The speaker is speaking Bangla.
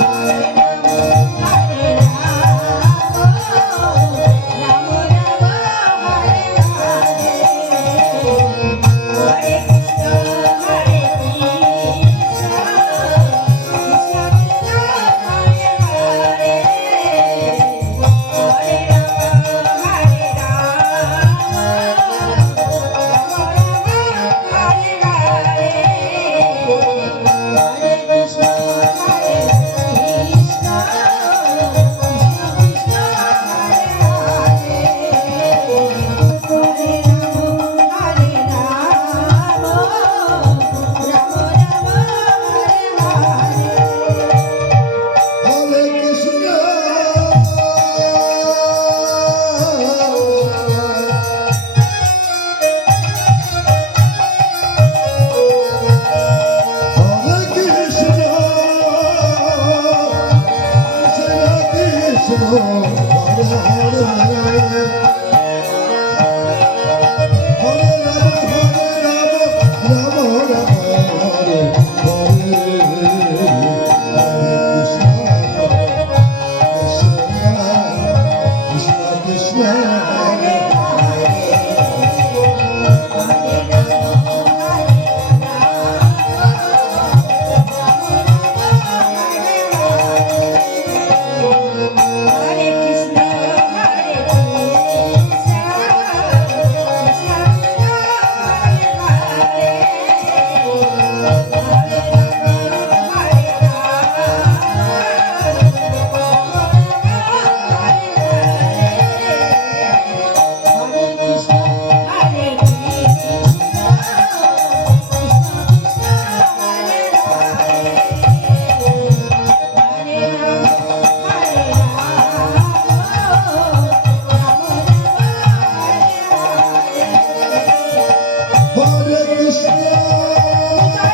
Música Hare Krishna